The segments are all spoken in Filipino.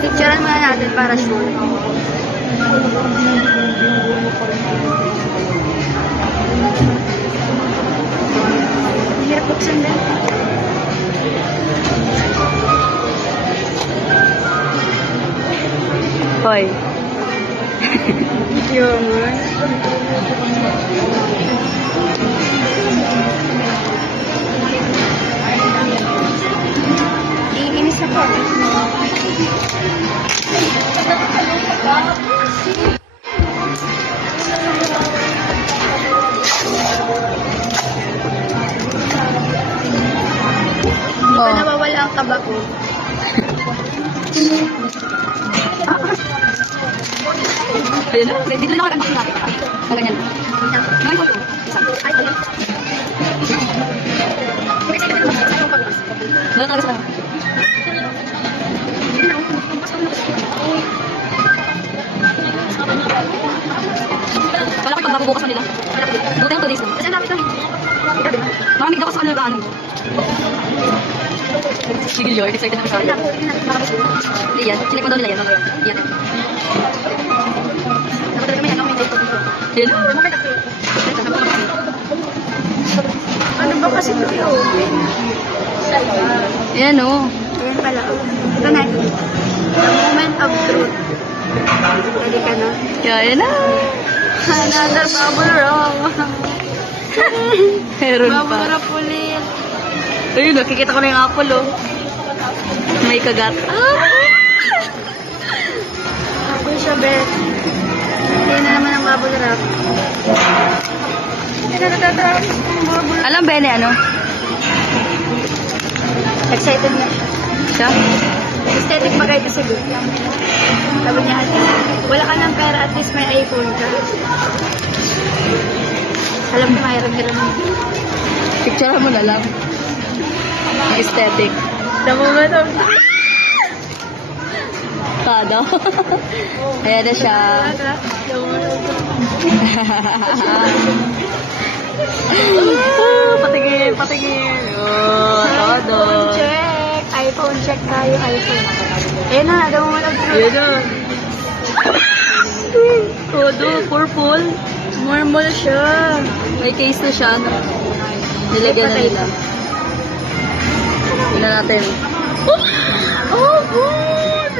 Picturean muna natin para sure. Hirap buksan din. Hoy. Yun. Iinis ako. Hindi pa nawawala ang kaba ko. Ayun na. Dito na ako ang natin. Ang ganyan. Ngayon ko ito. Isang. Ay, ito. Wala talaga sa kanya. Kala ko pag mabubukas mo nila. Buti ang 2 days lang. Kasi ang dami ito. Maramig daw ko sa kanila. Sige, Joy. Excited na siya. Hindi yan. Sinek mo daw nila yan. Yan. Yan. Ano ba kasi ito i-open? Ayan o. Ayan pala. Ito na. The moment of truth. Ready ka na? Kaya na. Another bubble wrong. Meron pa. Bubble wrap ulit. Ayun, nakikita ko na yung apple o. May kagat. Apple siya, Beth. Hindi na naman ang bubble wrap. Hindi na natatrap. Alam ba ano? Excited na siya. Siya? Aesthetic bagay ito sa good. Sabi niya, at least, wala ka ng pera, at least may iPhone ka. Alam mo, mahirap-hirap mo. Picture mo na lang. Aesthetic. Damo nga ito. Todo. Ayan na siya. Patingin, patingin. Oh, todo. iPhone check. iPhone check tayo, iPhone. Ayan na, damo mo lang. Ayan na. Todo, purple. Normal siya. May case na siya. Nilagyan na nila. Tingnan natin. Oh, good!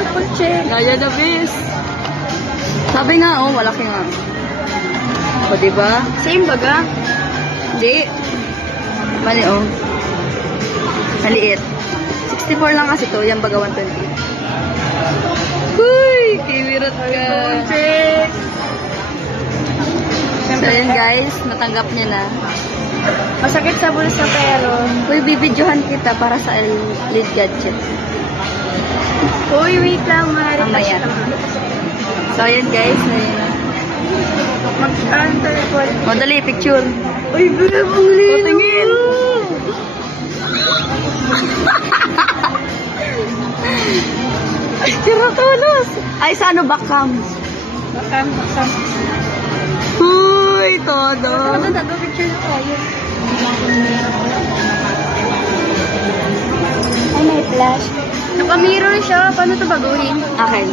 iPhone check. Ayan na, bis. Sabi nga, oh, malaki nga. O, diba? Same baga? Hindi. Mali, oh. Maliit. 64 lang kasi to. Yan baga 120. Uy! Kiwirat ka. iPhone check. So, yun guys. Natanggap niya na. Masakit sa bulsa pero. Uy, bibidyohan kita para sa lead gadget. Uy, wait lang. Mamaya. Lang. So, yun guys. Mag-answer po. O, dali, picture. Uy, bro, ang lino. Tingin. Tiratulos. Ay, sa ano, backcam? Bakam. Uy, todo. Ano, picture na tayo. Ay, may flash. Naka-mirror siya. Paano ito baguhin? Akin.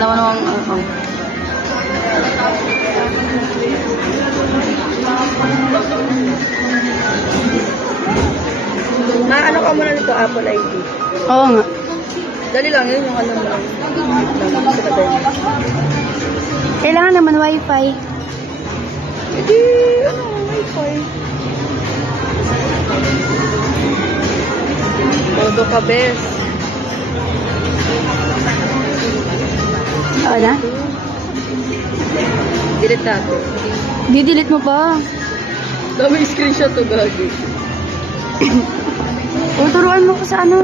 Alam mo namang, oh. Ano ka muna nito, Apple ID? Oo nga. Dali lang, yun yung alam mo lang. Kailangan naman wifi. Hindi, wifi. Todo ka, bes. Oo na? Delete natin. Di-delete mo pa. Dami screenshot to, gagi. Tuturuan mo ko sa ano,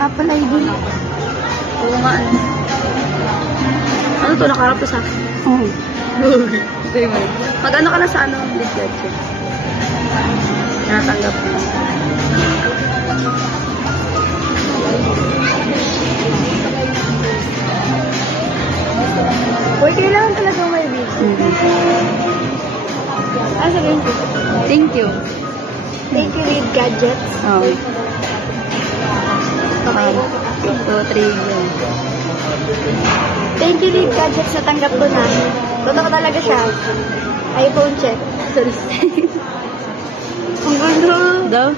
Apple ID. Oo nga. Ano to, nakaharap to sa akin? Oo. Mag-ano ka na sa ano? Lead gadget. Natanggap mo. Uy, kailangan talaga may video. Ah, sabihin ko. Thank you. Thank you, Read Gadgets. Oh. Okay. 2, 3, yun. Thank you, Read Gadgets. Natanggap ko na. Totoo talaga siya. iPhone check. Ang ganda. Daw?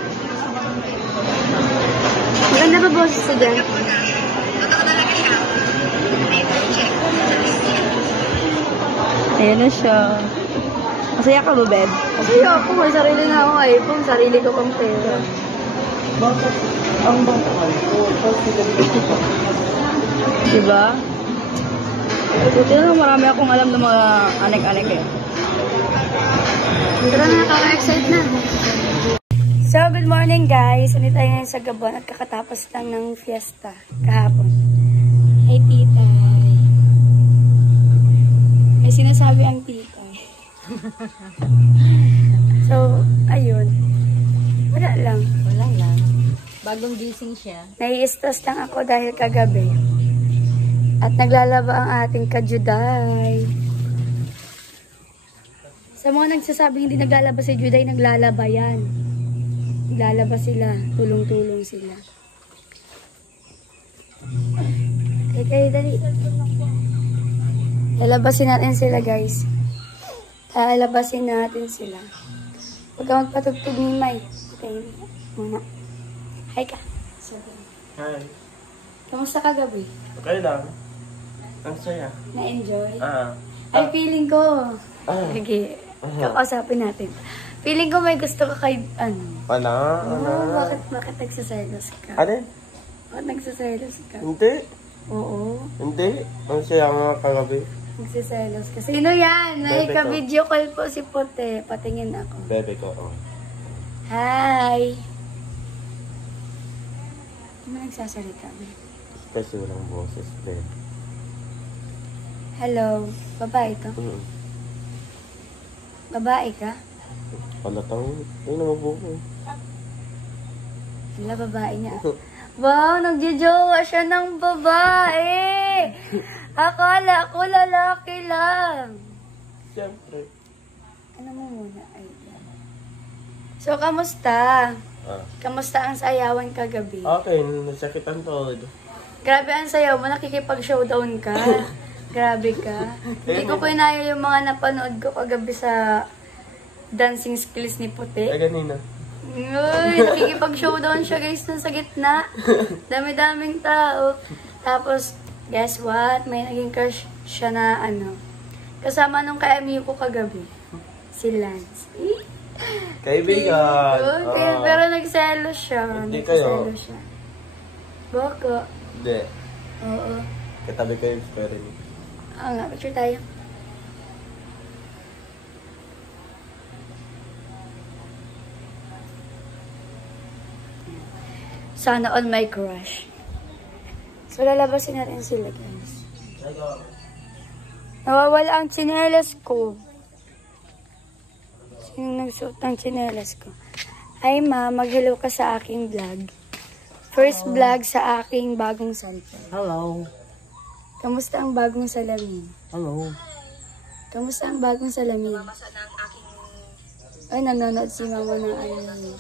Ang ganda pa boses ko dyan. Ayan na siya. Masaya ka ba, Beb? Kasi ako, may sarili na akong iPhone. Sarili ko pang pera. Diba? Buti na marami akong alam ng mga anek-anek eh. Tara na, nakaka-excite na. So, good morning guys. Andito tayo ngayon sa Gabon at kakatapos lang ng fiesta kahapon. Hey, titay. May sinasabi ang titay. So, ayun. Wala lang. Wala lang. Bagong gising siya. Nai-stress lang ako dahil kagabi. At naglalaba ang ating kajuday. Sa mga nagsasabing hindi naglalaba si Juday, naglalaba yan. Naglalaba sila. Tulong-tulong sila. Okay, dali. Lalabasin natin sila, guys. Lalabasin natin sila. Huwag ka magpatugtog ni Mai. Okay, muna. Hi ka. Hi. Kamusta kagabi? Okay lang. Ang saya. Na-enjoy? Ah. Ay, feeling ko. Ah. Sige, kakausapin natin. Feeling ko may gusto ka kay, ano? Wala. Bakit nagsaselos ka? Ano? Bakit nagsaselos ka? Hindi. Oo, Hindi. Ang saya nga kagabi. nagsaselos ka. Sino yan? May Bebe ko. ka-video call po si Pote. Patingin ako. Bebe ko. Oh. Hi! Ano nagsasalita? Kasi walang boses. Bebe. Hello, babae ka? Babae ka? Palatang. Ay, namabuko. Wala, babae niya. Wow, nagjojowa siya ng babae! Akala ko lalaki lang. Siyempre. Ano mo muna? Ay, so, kamusta? Ah. Kamusta ang sayawan kagabi? Okay, nasakitan to. Grabe ang sayaw mo, nakikipag-showdown ka. Grabe ka. Hindi ko pinaya yung mga napanood ko kagabi sa dancing skills ni Puti. Ay, ganina. Uy, nakikipag-showdown siya guys dun sa gitna. Dami-daming tao. Tapos, guess what? May naging crush siya na ano. Kasama nung ka-MU ko kagabi. Si Lance. Kaibigan. Okay, pero nagselos siya. Hindi kayo. Nagselos siya. Baka. Hindi. Oo. Katabi kayo sa pera niyo. Oo nga, picture tayo. Sana all my crush. So, lalabasin natin sila, guys. Nawawala ang tsinelas ko. Sino nagsuot ng tsinelas ko? Ay, ma, mag-hello ka sa aking vlog. First vlog sa aking bagong cellphone. Hello. Kamusta ang bagong salamin? Hello. Kamusta ang bagong salamin? Ay, nanonood si mama ng ano.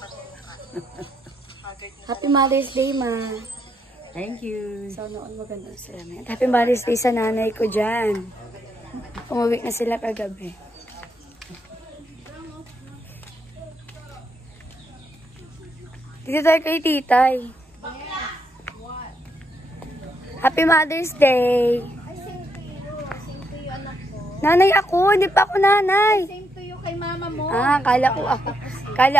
Happy Mother's Day, ma. Thank you. So, noon magandang salamin. At Happy Mother's Day sa nanay ko dyan. Umuwi na sila kagabi. Dito tayo kay titay. Happy Mother's Day. Nanay ako, hindi pa ako nanay. Same to you kay mama mo. Ah, kala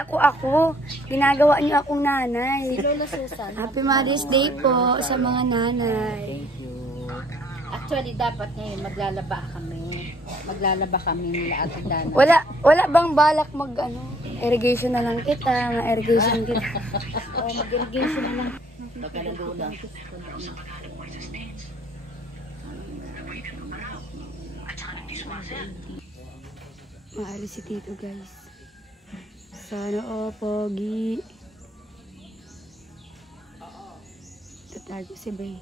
ko ako. Ginagawa niyo akong nanay. Lola Susan. Happy Mother's Day po sa mga nanay. Actually, dapat ngayon maglalaba kami. Maglalaba kami nila Ate Dana. Wala bang balak mag irrigation na lang kita, irrigation kita. Mag-irrigation na lang. Maalis si Tito, guys. Sana pogi. Tatago si Bay.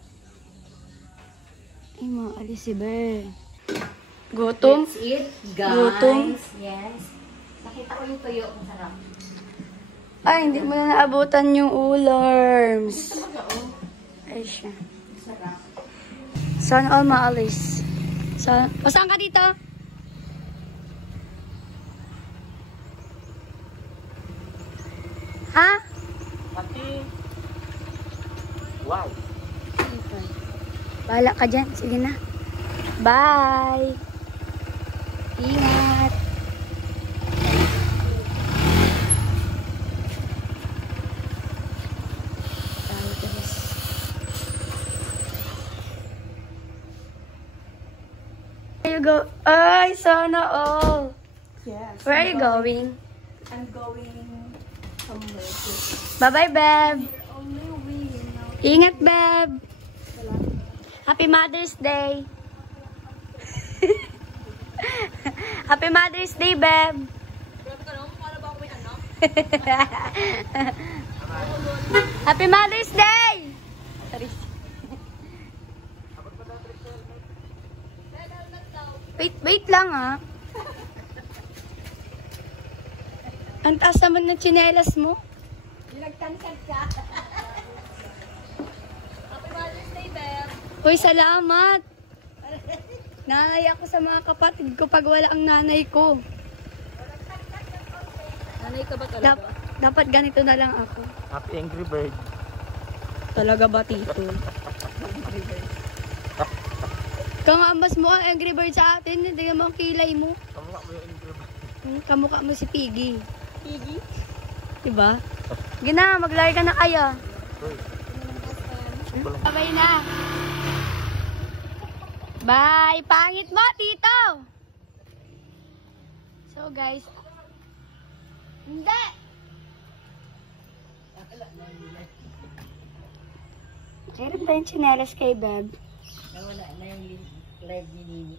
Ay, maalis si Bay. Gutom? Let's eat, guys. Gutom? Yes. Nakita ko yung tuyo. Masarap. Ay, hindi mo na naabutan yung ularms. Ay siya. Sana all maalis. Saan ka dito? Ha? Pati. Wow. Bahala ka dyan. Sige na. Bye. Ingat. Bye, guys. Where you go? Ay, sana all. Yes. Where are you going? I'm going somewhere. Bye-bye, Beb. Only we know. Ingat, Beb. Happy Mother's Day. Happy Mother's Day, Beb. Happy Mother's Day! Sorry. Wait lang ah. Ang taas naman ng tsinelas mo. Nagtansad ka. Happy Mother's Day, Beb. Uy, salamat. Nanay ako sa mga kapatid ko pag wala ang nanay ko. Nanay ka ba talaga? Dapat ganito na lang ako. Happy Angry Bird. Talaga ba, Tito? Kung ambas mo ang Angry Bird sa atin, hindi mo ang kilay mo. Kamukha mo yung Angry Bird. Kamukha mo si Piggy. Piggy? Diba? Gina, maglari ka na kaya. Sabay na. Bye! Pangit mo, Tito! So, guys. Hindi! Meron tayong tsinelas kay Beb. Nawala na yung live ni Nini.